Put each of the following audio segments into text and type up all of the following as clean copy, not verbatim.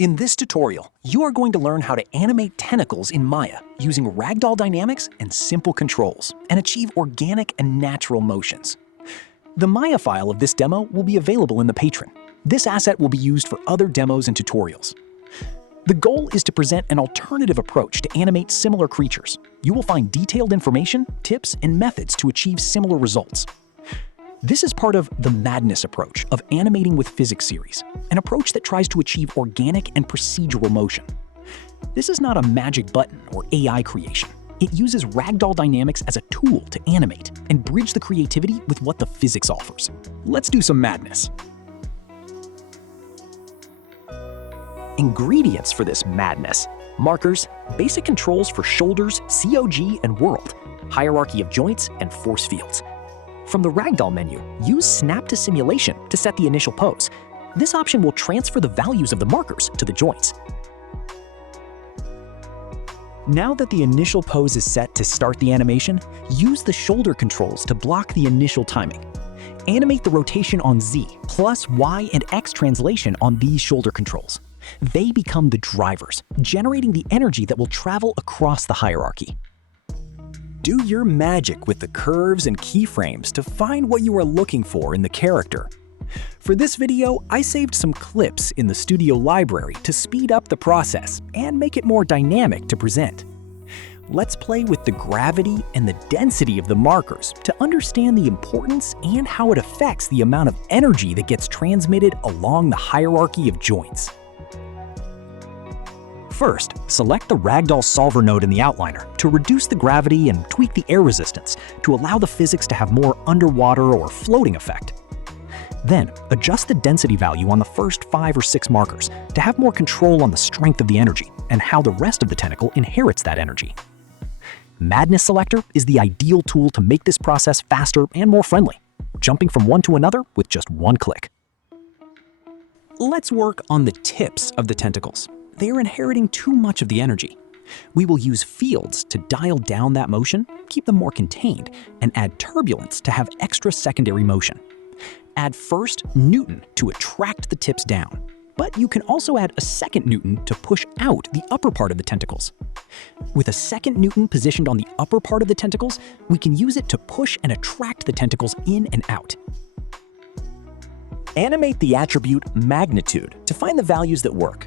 In this tutorial, you are going to learn how to animate tentacles in Maya using Ragdoll Dynamics and simple controls and achieve organic and natural motions. The Maya file of this demo will be available in the Patron. This asset will be used for other demos and tutorials. The goal is to present an alternative approach to animate similar creatures. You will find detailed information, tips, and methods to achieve similar results. This is part of the Madness approach of Animating with Physics series, an approach that tries to achieve organic and procedural motion. This is not a magic button or AI creation. It uses Ragdoll Dynamics as a tool to animate and bridge the creativity with what the physics offers. Let's do some madness. Ingredients for this madness: markers, basic controls for shoulders, COG, and world, hierarchy of joints, and force fields. From the Ragdoll menu, use Snap to Simulation to set the initial pose. This option will transfer the values of the markers to the joints. Now that the initial pose is set to start the animation, use the shoulder controls to block the initial timing. Animate the rotation on Z, plus Y and X translation on these shoulder controls. They become the drivers, generating the energy that will travel across the hierarchy. Do your magic with the curves and keyframes to find what you are looking for in the character. For this video, I saved some clips in the studio library to speed up the process and make it more dynamic to present. Let's play with the gravity and the density of the markers to understand the importance and how it affects the amount of energy that gets transmitted along the hierarchy of joints. First, select the Ragdoll Solver node in the outliner to reduce the gravity and tweak the air resistance to allow the physics to have more underwater or floating effect. Then, adjust the density value on the first 5 or 6 markers to have more control on the strength of the energy and how the rest of the tentacle inherits that energy. Madness Selector is the ideal tool to make this process faster and more friendly, jumping from one to another with just one click. Let's work on the tips of the tentacles. They are inheriting too much of the energy. We will use fields to dial down that motion, keep them more contained, and add turbulence to have extra secondary motion. Add first Newton to attract the tips down, but you can also add a second Newton to push out the upper part of the tentacles. With a second Newton positioned on the upper part of the tentacles, we can use it to push and attract the tentacles in and out. Animate the attribute magnitude to find the values that work.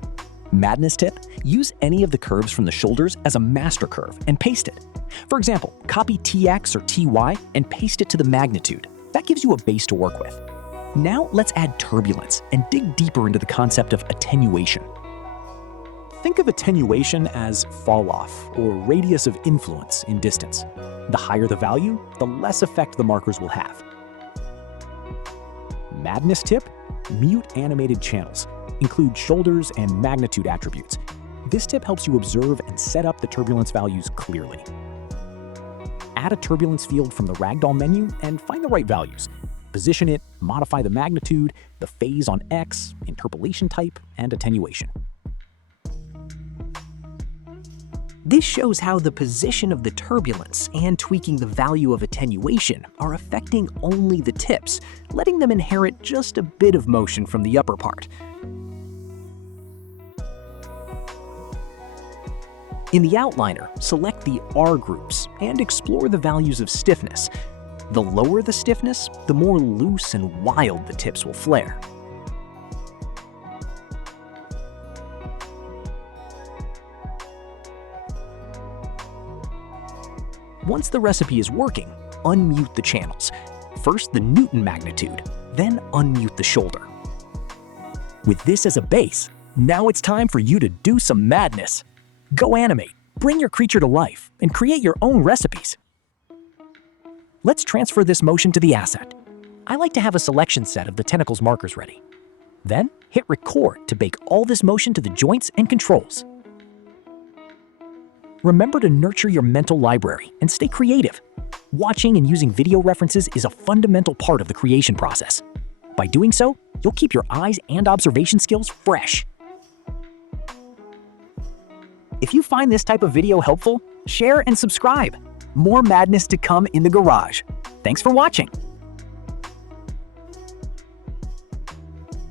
Madness tip: use any of the curves from the shoulders as a master curve and paste it. For example, copy TX or TY and paste it to the magnitude. That gives you a base to work with. Now let's add turbulence and dig deeper into the concept of attenuation. Think of attenuation as fall off or radius of influence in distance. The higher the value, the less effect the markers will have. Madness tip: mute animated channels. Include shoulders and magnitude attributes. This tip helps you observe and set up the turbulence values clearly. Add a turbulence field from the Ragdoll menu and find the right values. Position it, modify the magnitude, the phase on X, interpolation type, and attenuation. This shows how the position of the turbulence and tweaking the value of attenuation are affecting only the tips, letting them inherit just a bit of motion from the upper part. In the outliner, select the R groups and explore the values of stiffness. The lower the stiffness, the more loose and wild the tips will flare. Once the recipe is working, unmute the channels. First the Newton magnitude, then unmute the shoulder. With this as a base, now it's time for you to do some madness. Go animate, bring your creature to life, and create your own recipes. Let's transfer this motion to the asset. I like to have a selection set of the tentacles markers ready. Then hit record to bake all this motion to the joints and controls. Remember to nurture your mental library and stay creative. Watching and using video references is a fundamental part of the creation process. By doing so, you'll keep your eyes and observation skills fresh. If you find this type of video helpful, share and subscribe. More madness to come in the garage. Thanks for watching.